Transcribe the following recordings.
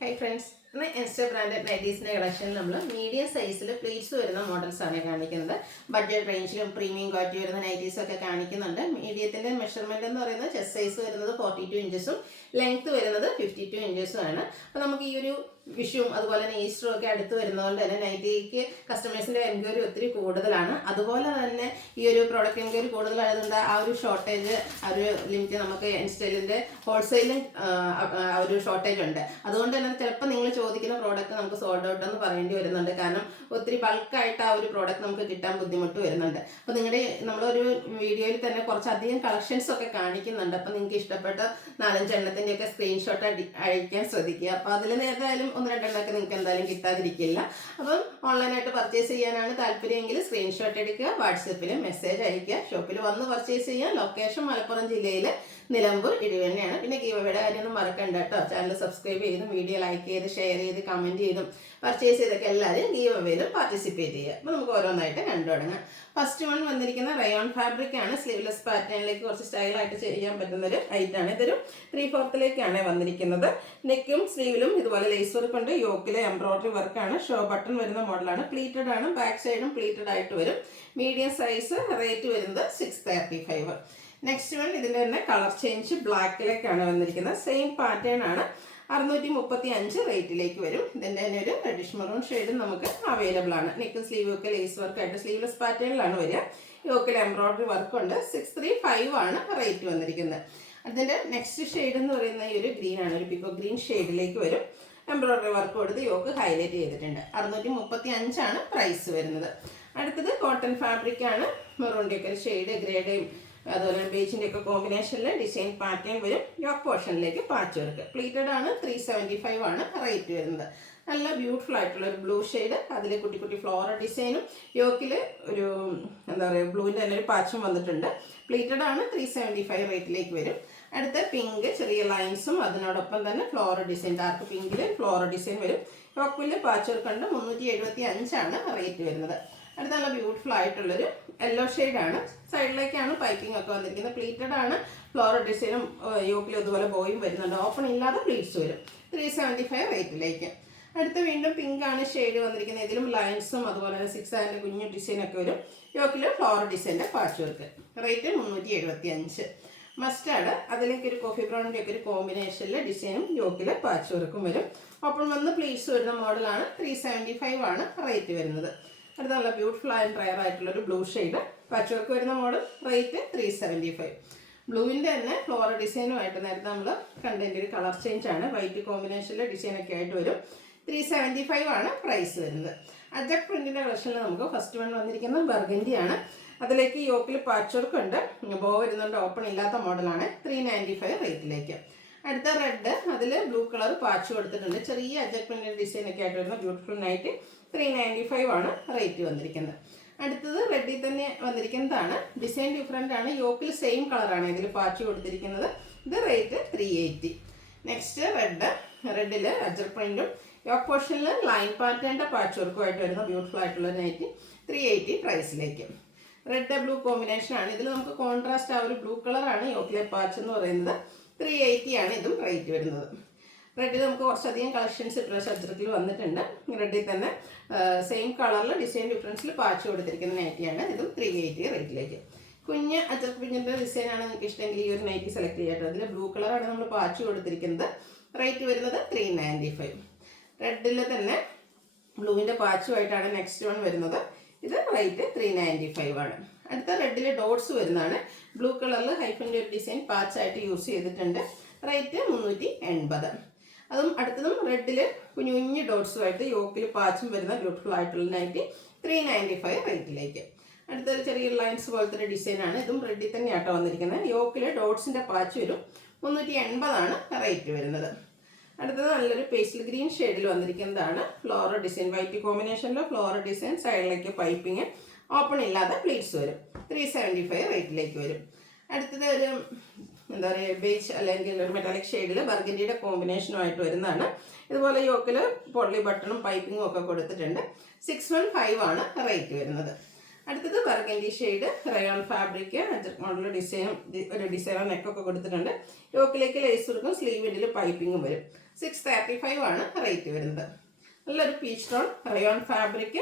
Hi friends, Insta branded nightlies collection medium size pleats models budget range premium quality nightlies medium measurement chest size 42 inches length 52 inches വിഷുവും അതുപോലെ തന്നെ ഈസ്റ്ററും ഒക്കെ അടുത്ത് വരുന്നതുകൊണ്ട് തന്നെ നൈറ്റിക്ക് കസ്റ്റമേഴ്സിൻ്റെ enquiry ഒത്തിരി കൂടുതലാണ്. അതുപോലെ തന്നെ ഈ ഒരു പ്രോഡക്റ്റ് എൻക്വയറി കൂടുതലായതുകൊണ്ട് ആ ഒരു ഷോർട്ടേജ് ആ ഒരു ലിമിറ്റ് നമുക്ക് ഇൻസ്റ്റൈലിൻ്റെ ഹോൾസെയിലും ആ ഒരു ഷോർട്ടേജ് ഉണ്ട്. അതുകൊണ്ട് തന്നെ ചിലപ്പോൾ നിങ്ങൾ ചോദിക്കുന്ന പ്രോഡക്റ്റ് നമുക്ക് സോൾഡ് ഔട്ട് എന്ന് പറയേണ്ടി വരുന്നുണ്ട്. കാരണം ഒത്തിരി ബൾക്കായിട്ട് ആ ഒരു പ്രോഡക്റ്റ് നമുക്ക് കിട്ടാൻ ബുദ്ധിമുട്ട് വരുന്നുണ്ട്. അപ്പോൾ നമ്മളൊരു വീഡിയോയിൽ തന്നെ കുറച്ചധികം കളക്ഷൻസ് ഒക്കെ കാണിക്കുന്നുണ്ട്. അപ്പോൾ നിങ്ങൾക്ക് ഇഷ്ടപ്പെട്ട 4-5 എണ്ണത്തിൻ്റെയൊക്കെ സ്ക്രീൻഷോട്ട് അയക്കാൻ ശ്രദ്ധിക്കുക. അപ്പോൾ അതിൽ ഏതായാലും 1-2 എണ്ണമൊക്കെ നിങ്ങൾക്ക് എന്തായാലും കിട്ടാതിരിക്കില്ല. അപ്പം ഓൺലൈനായിട്ട് പർച്ചേസ് ചെയ്യാനാണ് താല്പര്യമെങ്കിൽ സ്ക്രീൻഷോട്ട് എടുക്കുക, വാട്സപ്പിൽ മെസ്സേജ് അയക്കുക. ഷോപ്പിൽ വന്ന് പർച്ചേസ് ചെയ്യാം. ലൊക്കേഷൻ മലപ്പുറം ജില്ലയിൽ നിലമ്പൂർ ഇടിവണ്ണയാണ്. പിന്നെ ഗീവയുടെ കാര്യമൊന്നും മറക്കണ്ട കേട്ടോ. ചാനൽ സബ്സ്ക്രൈബ് ചെയ്തും വീഡിയോ ലൈക്ക് ചെയ്ത് ഷെയർ ചെയ്ത് കമൻറ്റ് ചെയ്തും പർച്ചേസ് ചെയ്തൊക്കെ എല്ലാവരും ഗീവയിൽ പാർട്ടിസിപ്പേറ്റ് ചെയ്യുക. അപ്പോൾ നമുക്ക് ഓരോന്നായിട്ട് കണ്ടു തുടങ്ങാം. ഫസ്റ്റ് വൺ വന്നിരിക്കുന്ന റയോൺ ഫാബ്രിക് ആണ്. സ്ലീവ്ലെസ് പാറ്റേണിലേക്ക് കുറച്ച് സ്റ്റൈലായിട്ട് ചെയ്യാൻ പറ്റുന്നൊരു ഐറ്റാണ്. ഇതൊരു 3/4 വന്നിരിക്കുന്നത്. നെക്കും സ്ലീവിലും ഇതുപോലെ ലേസ് വർക്ക് ഉണ്ട്. യോക്കിലെ എംബ്രോയിഡറി വർക്കാണ്. ഷോ ബട്ടൺ വരുന്ന മോഡലാണ്. പ്ലീറ്റഡ് ആണ്. ബാക്ക് സൈഡും പ്ലീറ്റഡ് ആയിട്ട് വരും. Medium size. റേറ്റ് വരുന്നത് 635. നെക്സ്റ്റ് വൺ ഇതിൻ്റെ തന്നെ കളർ ചേഞ്ച് ബ്ലാക്കിലേക്കാണ് വന്നിരിക്കുന്നത്. സെയിം പാറ്റേൺ ആണ്. 635 റേറ്റിലേക്ക് വരും. ഇതിൻ്റെ തന്നെ ഒരു റെഡിഷ് മെറൂൺ ഷെയ്ഡും നമുക്ക് അവൈലബിൾ ആണ്. നെക്കും സ്ലീവും ഒക്കെ ലേസ് വർക്കായിട്ട് സ്ലീവ്ലെസ് പാറ്റേണിലാണ് വരിക. യോക്കിൽ എംബ്രോയിഡറി വർക്കുണ്ട്. 635 ആണ് റേറ്റ് വന്നിരിക്കുന്നത്. അതിൻ്റെ നെക്സ്റ്റ് ഷെയ്ഡ് എന്ന് പറയുന്ന ഈ ഒരു ഗ്രീൻ ആണ്. ഒരു പിക്കോ ഗ്രീൻ ഷെയ്ഡിലേക്ക് വരും. എംബ്രോയിഡറി വർക്ക് കൊടുത്ത് യോക്ക് ഹൈലൈറ്റ് ചെയ്തിട്ടുണ്ട്. 635 ആണ് പ്രൈസ് വരുന്നത്. അടുത്തത് കോട്ടൺ ഫാബ്രിക് ആണ്. മെറൂണിൻ്റെ ഒക്കെ ഷെയ്ഡ് ഗ്രേഡയും അതുപോലെ ബേജിൻ്റെ ഒക്കെ കോമ്പിനേഷനിൽ ഡിസൈൻ പാറ്റേൺ വരും. യോക്ക് പോർഷനിലേക്ക് പാച്ച് വർക്ക്. പ്ലീറ്റഡ് ആണ്. 375 ആണ് റേറ്റ് വരുന്നത്. നല്ല ബ്യൂട്ടിഫുൾ ആയിട്ടുള്ള ഒരു ബ്ലൂ ഷെയ്ഡ്. അതിൽ കുട്ടി കുട്ടി ഫ്ലോറൽ ഡിസൈനും യോക്കിൽ ഒരു എന്താ പറയുക ബ്ലൂവിൻ്റെ തന്നെ ഒരു പാച്ചും വന്നിട്ടുണ്ട്. പ്ലീറ്റഡ് ആണ്. 375 റേറ്റിലേക്ക് വരും. അടുത്ത പിങ്ക് ചെറിയ ലൈൻസും അതിനോടൊപ്പം തന്നെ ഫ്ലോറൽ ഡിസൈൻ ഡാർക്ക് പിങ്കിൽ ഫ്ലോറൽ ഡിസൈൻ വരും. യോക്കിൽ പാച്ച് വർക്ക് ഉണ്ട്. 375 ആണ് റേറ്റ് വരുന്നത്. അടുത്ത നല്ല ബ്യൂട്ടിഫുൾ ആയിട്ടുള്ളൊരു യെല്ലോ ഷെയ്ഡാണ്. സൈഡിലേക്കാണ് പൈപ്പിംഗ് ഒക്കെ വന്നിരിക്കുന്നത്. പ്ലീറ്റഡ് ആണ്. ഫ്ലോറൽ ഡിസൈനും യോക്കിലും ഇതുപോലെ ബോയും വരുന്നുണ്ട്. ഓപ്പൺ ഇല്ലാതെ പ്ലീറ്റ്സ് വരും. 375 റേറ്റിലേക്ക്. അടുത്ത വീണ്ടും പിങ്ക് ആണ് ഷെയ്ഡ് വന്നിരിക്കുന്നത്. ഇതിലും ലൈൻസും അതുപോലെ തന്നെ 6 ആൻഡ് കുഞ്ഞു ഡിസൈനൊക്കെ വരും. യോക്കിൽ ഫ്ലോറൽ ഡിസൈൻ്റെ പാച്ച് വർക്ക്. റേറ്റ് 375. മസ്റ്റാർഡ് അതിലേക്ക് ഒരു കോഫി ബ്രൗണിൻ്റെ ഒക്കെ ഒരു കോമ്പിനേഷനിൽ ഡിസൈനും യോക്കിൽ പാച്ച് വർക്കും വരും. ഓപ്പൺ വന്ന് പ്ലീറ്റ്സ് വരുന്ന മോഡലാണ്. 375 ആണ് റേറ്റ് വരുന്നത്. അടുത്ത നല്ല ബ്യൂട്ടിഫുൾ ആൻഡ് റയർ ആയിട്ടുള്ളൊരു ബ്ലൂ ഷെയ്ഡ് പാച്ച് വർക്ക് വരുന്ന മോഡൽ. റേറ്റ് 375. ബ്ലൂവിൻ്റെ തന്നെ ഫ്ലോറൽ ഡിസൈനുമായിട്ട് നേരത്തെ നമ്മൾ കണ്ടതിൻ്റെ ഒരു കളർ ചേഞ്ച് ആണ്. വൈറ്റ് കോമ്പിനേഷനിലെ ഡിസൈനൊക്കെ ആയിട്ട് വരും. 375 ആണ് പ്രൈസ് വരുന്നത്. അജക് പ്രിൻറ്റിൻ്റെ കളക്ഷനിൽ നമുക്ക് ഫസ്റ്റ് വൺ വന്നിരിക്കുന്നത് ബർഗൻഡി ആണ്. അതിലേക്ക് യോക്കിൽ പാച്ച് വർക്ക് ഉണ്ട്. ബോ വരുന്നുണ്ട്. ഓപ്പൺ ഇല്ലാത്ത മോഡലാണ്. 395 റേറ്റിലേക്ക്. അടുത്ത റെഡ് അതിൽ ബ്ലൂ കളർ പാച്ച് കൊടുത്തിട്ടുണ്ട്. ചെറിയ അജക് പ്രിൻറ്റിൻ്റെ ഡിസൈനൊക്കെ ആയിട്ട് വരുന്ന ബ്യൂട്ടിഫുൾ നൈറ്റ്. 395 ആണ് റേറ്റ് വന്നിരിക്കുന്നത്. അടുത്തത് റെഡിൽ തന്നെ വന്നിരിക്കുന്നതാണ്. ഡിസൈൻ ഡിഫറെൻ്റ് ആണ്. യോക്കിൽ സെയിം കളറാണ് ഇതിൽ പാച്ച് കൊടുത്തിരിക്കുന്നത്. ഇത് റേറ്റ് 380. നെക്സ്റ്റ് റെഡിൽ അജർ പ്രിൻറ്റും യോക്ക് പോർഷനിൽ ലൈൻ പാറ്റേണിൻ്റെ പാച്ച് വർക്കുമായിട്ട് വരുന്ന ബ്യൂട്ടിഫുൾ ആയിട്ടുള്ള നൈറ്റ്. 380 പ്രൈസിലേക്ക്. റെഡ് ബ്ലൂ കോമ്പിനേഷൻ ആണ്. ഇതിൽ നമുക്ക് കോൺട്രാസ്റ്റ് ആ ഒരു ബ്ലൂ കളറാണ് യോക്കിലെ പാച്ച് എന്ന് പറയുന്നത്. 380 ആണ് ഇതും റേറ്റ് വരുന്നത്. റെഡിൽ നമുക്ക് കുറച്ചധികം കളക്ഷൻസ് ഇപ്രാവശ്യം അജ്രക്കിൽ വന്നിട്ടുണ്ട്. റെഡിൽ തന്നെ സെയിം കളറിൽ ഡിസൈൻ ഡിഫറൻസിൽ പാച്ച് കൊടുത്തിരിക്കുന്ന നൈറ്റിയാണ്. ഇതും 380 റേറ്റിലേക്ക്. കുഞ്ഞ് അജ്രക്ക് പിഞ്ഞിൻ്റെ ഡിസൈനാണ് നിങ്ങൾക്ക് ഇഷ്ടമെങ്കിൽ ഈ ഒരു നൈറ്റി സെലക്ട് ചെയ്യാട്ടോ. അതിൽ ബ്ലൂ കളറാണ് നമ്മൾ പാച്ച് കൊടുത്തിരിക്കുന്നത്. റേറ്റ് വരുന്നത് 395. റെഡിൽ തന്നെ ബ്ലൂവിൻ്റെ പാച്ചുമായിട്ടാണ് നെക്സ്റ്റ് വൺ വരുന്നത്. ഇത് റേറ്റ് 395 ആണ്. അടുത്ത റെഡിൽ ഡോട്ട്സ് വരുന്നതാണ്. ബ്ലൂ കളറിൽ ഹൈഫിൻ്റെ ഒരു ഡിസൈൻ പാച്ചായിട്ട് യൂസ് ചെയ്തിട്ടുണ്ട്. റേറ്റ് 380. അതും അടുത്തതും റെഡിൽ കുഞ്ഞു കുഞ്ഞു ഡോട്ട്സുമായിട്ട് യോക്കിൽ പാച്ചും വരുന്ന ബ്യൂട്ടിഫുൾ ആയിട്ടുള്ള നൈറ്റി. 395 റേറ്റിലേക്ക്. അടുത്തൊരു ചെറിയ ലൈൻസ് പോലത്തെ ഒരു ഡിസൈനാണ്. ഇതും റെഡിൽ തന്നെയാട്ടോ വന്നിരിക്കുന്നത്. യോക്കിൽ ഡോട്ട്സിൻ്റെ പാച്ച് വരും. 380 ആണ് റേറ്റ് വരുന്നത്. അടുത്തത് നല്ലൊരു പേസ്റ്റൽ ഗ്രീൻ ഷെയ്ഡിൽ വന്നിരിക്കുന്നതാണ്. ഫ്ലോറൽ ഡിസൈൻ വൈറ്റ് കോമ്പിനേഷനിൽ ഫ്ലോറൽ ഡിസൈൻ. സൈഡിലേക്ക് പൈപ്പിങ്. ഓപ്പൺ ഇല്ലാതെ പ്ലീറ്റ്സ് വരും. 375 റേറ്റിലേക്ക് വരും. അടുത്തത് ഒരു എന്താ പറയുക ബേജ് അല്ലെങ്കിൽ ഒരു മെറ്റാലിക് ഷെയ്ഡിൽ ബർഗൻഡിയുടെ കോമ്പിനേഷനുമായിട്ട് വരുന്നതാണ്. ഇതുപോലെ യോക്കിൽ പൊള്ളി ബട്ടണും പൈപ്പിങ്ങും ഒക്കെ കൊടുത്തിട്ടുണ്ട്. 615 ആണ് റേറ്റ് വരുന്നത്. അടുത്തത് burgundy shade rayon fabric ajrakh model ഒരു ഡിസൈനർ നെക്കൊക്കെ കൊടുത്തിട്ടുണ്ട്. യോക്കിലേക്ക് ലേസ് വർക്കും സ്ലീവിൽ പൈപ്പിങ്ങും വരും. 635 ആണ് റേറ്റ് വരുന്നത്. നല്ലൊരു പീച്ച് ടോൺ റയോൺ ഫാബ്രിക്,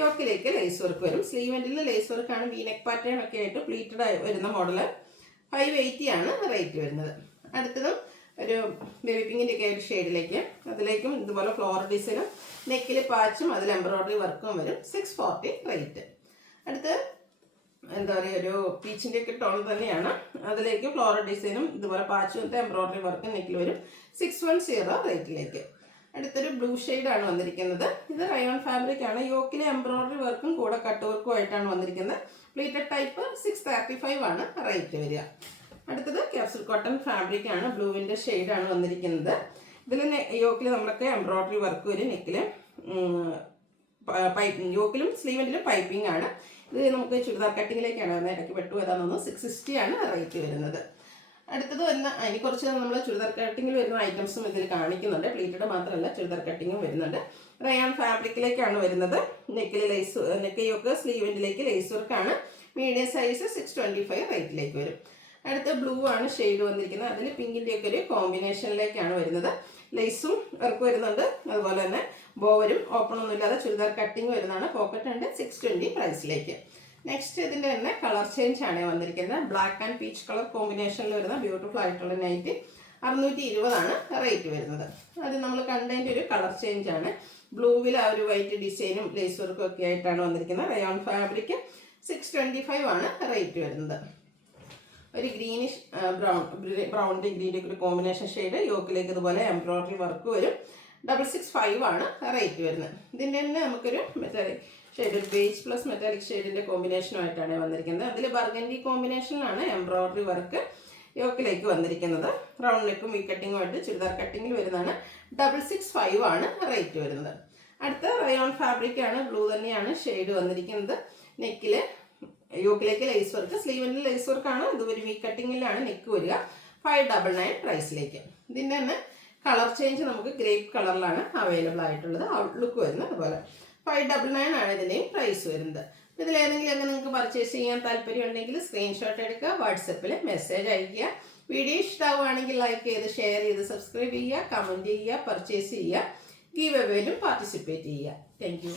യോക്കിലേക്ക് ലേസ് വർക്ക് വരും. സ്ലീവിൽ ലേസ് വർക്കാണ്, വീനെക്ക് പാറ്റേൺ ഒക്കെ ആയിട്ട് പ്ലീറ്റഡ് ആയി വരുന്ന മോഡല്. 580 ആണ് റേറ്റ് വരുന്നത്. അടുത്തതും ഒരു ബേബി പിങ്കിൻ്റെ ഒക്കെ ഒരു ഷെയ്ഡിലേക്ക്, അതിലേക്കും ഇതുപോലെ ഫ്ലോർ ഡിസൈനും നെക്കിൽ പാച്ചും അതിൽ എംബ്രോയ്ഡറി വർക്കും വരും. 640 റേറ്റ്. അടുത്ത് എന്താ പറയുക, ഒരു പീച്ചിൻ്റെ ഒക്കെ ടോൺ തന്നെയാണ്, അതിലേക്ക് ഫ്ലോറൽ ഡിസൈനും ഇതുപോലെ പാച്ചും എംബ്രോയ്ഡറി വർക്കും നെക്കിൽ വരും. 610 റേറ്റിലേക്ക്. അടുത്തൊരു ബ്ലൂ ഷെയ്ഡാണ് വന്നിരിക്കുന്നത്. ഇത് റയോൺ ഫാബ്രിക് ആണ്, യോക്കിലെ എംബ്രോയ്ഡറി വർക്കും കൂടെ കട്ട് വർക്കും ആയിട്ടാണ് വന്നിരിക്കുന്നത്. Pleated type. 635 ആണ് റേറ്റ് വരിക. അടുത്തത് ക്യാപ്സൂൾ കോട്ടൺ ഫാബ്രിക് ആണ്, ബ്ലൂവിൻ്റെ ഷെയ്ഡാണ് വന്നിരിക്കുന്നത്. ഇതിൽ യോക്കിൽ നമ്മളൊക്കെ എംബ്രോയ്ഡറി വർക്ക് വരും. നെക്കിൽ യോക്കിലും സ്ലീവിലും പൈപ്പിംഗ് ആണ്. ഇത് നമുക്ക് ചുരിദാർ കട്ടിങ്ങിലേക്കാണ് വരുന്നത്. ഇടയ്ക്ക് വെട്ടു വരാമെന്ന്. 660 ആണ് റേറ്റ് വരുന്നത്. അടുത്തത് വരുന്ന അതിന് കുറച്ച് നമ്മൾ ചുരിദാർ കട്ടിങ്ങിൽ വരുന്ന ഐറ്റംസും ഇതിൽ കാണിക്കുന്നുണ്ട്. പ്ലീറ്റഡ് മാത്രമല്ല, ചുരിദാർ കട്ടിങ്ങും വരുന്നുണ്ട്. റയോൺ ഫാബ്രിക്കിലേക്കാണ് വരുന്നത്. നെക്കിൽ ലേസ്, നെക്ക് യോക്ക് സ്ലീവിലേക്ക് ലേസ് വർക്കാണ്. മീഡിയം സൈസ് 625 റേറ്റിലേക്ക് വരും. അടുത്ത ബ്ലൂ ആണ് ഷെയ്ഡ് വന്നിരിക്കുന്നത്. അതിൽ പിങ്കിൻ്റെ ഒക്കെ ഒരു കോമ്പിനേഷനിലേക്കാണ് വരുന്നത്. ലേസും വർക്ക് വരുന്നുണ്ട്, അതുപോലെ തന്നെ ബോവരും ഓപ്പൺ ഒന്നും ഇല്ലാതെ ചുരിദാർ കട്ടിങ് വരുന്നതാണ്. പോക്കറ്റ് ഉണ്ട്. 620 പ്രൈസിലേക്ക്. നെക്സ്റ്റ് ഇതിൻ്റെ തന്നെ കളർ ചേഞ്ച് ആണ് വന്നിരിക്കുന്നത്. ബ്ലാക്ക് ആൻഡ് പീച്ച് കളർ കോമ്പിനേഷനിൽ വരുന്ന ബ്യൂട്ടിഫുൾ ആയിട്ടുള്ള നൈറ്റ്. 620 ആണ് റേറ്റ് വരുന്നത്. അത് നമ്മൾ കണ്ടതിൻ്റെ ഒരു കളർ ചേഞ്ച് ആണ്. ബ്ലൂവിൽ ആ ഒരു വൈറ്റ് ഡിസൈനും ലേസ് വർക്കും ഒക്കെ ആയിട്ടാണ് വന്നിരിക്കുന്നത്. Rayon fabric. 625 ആണ് റേറ്റ് വരുന്നത്. ഒരു ഗ്രീനിഷ് ബ്രൗണിൻ്റെ ഗ്രീൻ്റെ ഒരു കോമ്പിനേഷൻ ഷെയ്ഡ്. യോക്കിലേക്ക് ഇതുപോലെ എംബ്രോയ്ഡറി വർക്ക് വരും. 665 ആണ് റേറ്റ് വരുന്നത്. ഇതിൻ്റെ തന്നെ നമുക്കൊരു metallic shade, beige plus metallic ഷെയ്ഡിൻ്റെ കോമ്പിനേഷനുമായിട്ടാണ് വന്നിരിക്കുന്നത്. അതിൽ ബർഗൻഡി കോമ്പിനേഷനിലാണ് എംബ്രോയ്ഡറി വർക്ക് യോക്കിലേക്ക് വന്നിരിക്കുന്നത്. റൗണ്ട് നെക്കും വി കട്ടിങ്ങുമായിട്ട് ചുരിദാർ കട്ടിങ്ങിൽ വരുന്നതാണ്. 665 ആണ് റേറ്റ് വരുന്നത്. അടുത്ത റയോൺ ഫാബ്രിക് ആണ്, ബ്ലൂ തന്നെയാണ് ഷെയ്ഡ് വന്നിരിക്കുന്നത്. നെക്കിൽ യോക്കിലേക്ക് ലേസ് വർക്ക്, സ്ലീവിൻ്റെ ലേസ് വർക്കാണ്. ഇത് ഒരു വി കട്ടിങ്ങിലാണ് നെക്ക് വരിക. 599 പ്രൈസിലേക്ക്. ഇതിൻ്റെ തന്നെ കളർ ചേഞ്ച് നമുക്ക് ഗ്രേപ്പ് കളറിലാണ് അവൈലബിൾ ആയിട്ടുള്ളത്. ഔട്ട്ലുക്ക് വരുന്നത് അതുപോലെ. 599 ആണ് ഇതിൻ്റെയും പ്രൈസ് വരുന്നത്. ഇതിലേതെങ്കിലും ഒക്കെ നിങ്ങൾക്ക് പർച്ചേസ് ചെയ്യാൻ താല്പര്യം ഉണ്ടെങ്കിൽ സ്ക്രീൻഷോട്ട് എടുക്കുക, വാട്സപ്പിൽ മെസ്സേജ് അയയ്ക്കുക. വീഡിയോ ഇഷ്ടമാവുകയാണെങ്കിൽ ലൈക്ക് ചെയ്ത് ഷെയർ ചെയ്ത് സബ്സ്ക്രൈബ് ചെയ്യുക, കമൻറ്റ് ചെയ്യുക, പർച്ചേസ് ചെയ്യുക, ഗീവ് അവേയിലും പാർട്ടിസിപ്പേറ്റ് ചെയ്യുക. Thank you.